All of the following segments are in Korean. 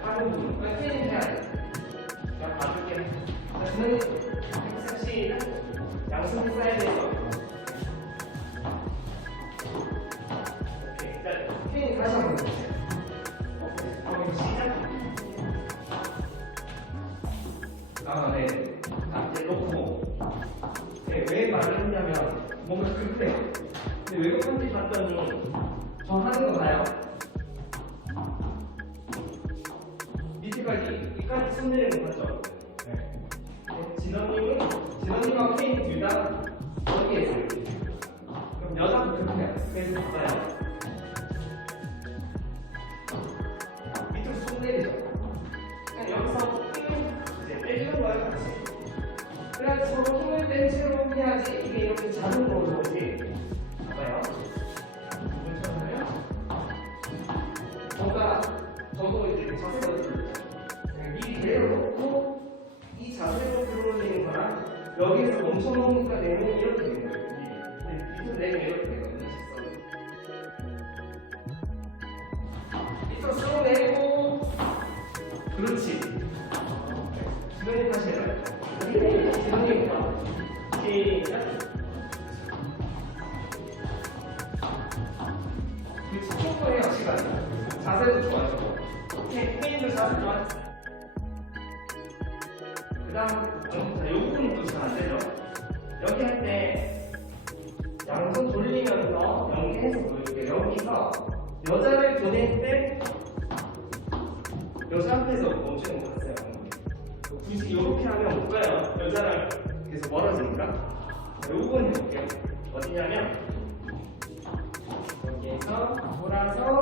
사분이 왜 해야 돼? 내가 봐줄게. 저는 혹시 양손 사이에 이렇게 기다려. 케인 다시 한번 해주세요. 어, 시작. 나만의 앞에 놓고 왜 말을 했냐면 뭔가 급해. 근데 외국 한테 봤더니 저 하는 거 봐요. 밑에까지, 이까지 손 내리는 거 봤죠? 네. 네, 진원님은, 진원님하고 케인 둘다 여기에 있어요. 그럼 여자도 급해요. 그래서 봐봐요. 밑으로 손 내리죠. 여기에서 멈춰놓으니까 내몸이 이렇게 되는 거예요. 밑으로 내리면 이렇게 되거든요. 밑으로 쑥 내리고 그렇지. 주변에 다시 해봐요. 주변에 시작. 그렇지. 충분해요, 시간. 자세도 좋아지고. 오케이, 페인도 자세 좋아졌어요. 그 다음, 여기 할 때, 양손 돌리면서 연계해서 보여줄게요. 여기서 여자를 보낼 때, 여자 앞에서 멈추는 거 같아요. 굳이 이렇게 하면 못 가요. 여자랑 계속 멀어지니까. 자, 요건 해볼게요. 어디냐면, 여기에서 돌아서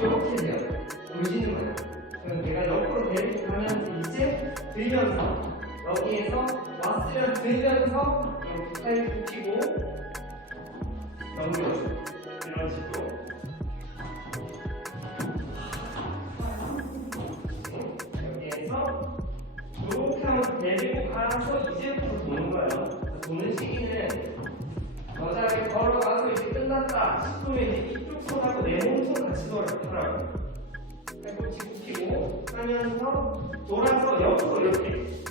이렇게 돼요. 보시는 거예요. 그럼 내가 옆으로 대립 하면 이제 들면서 여기에서 왔으면 들면서 이렇게 팔 굽히고 하면서 돌아서 옆으로 이렇게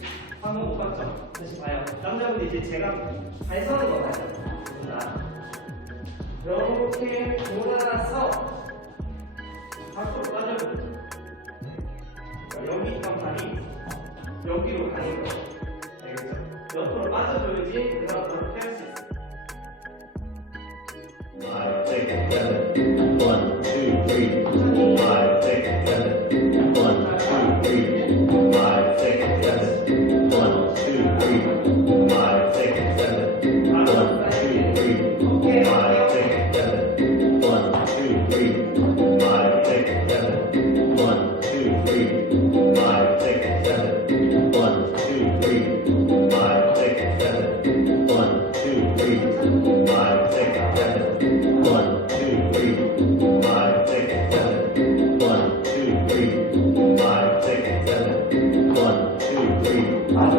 방금 못 봤죠? 다시 봐요. 남자분들 이제 제가 발 서는 거 봐요. 자, 이렇게 돌아서 밖으로 빠져보죠. 여기 있던 발이 여기로 가는 거예요. 알겠죠? 옆으로 빠져줘야지 take a breath. One, two, three.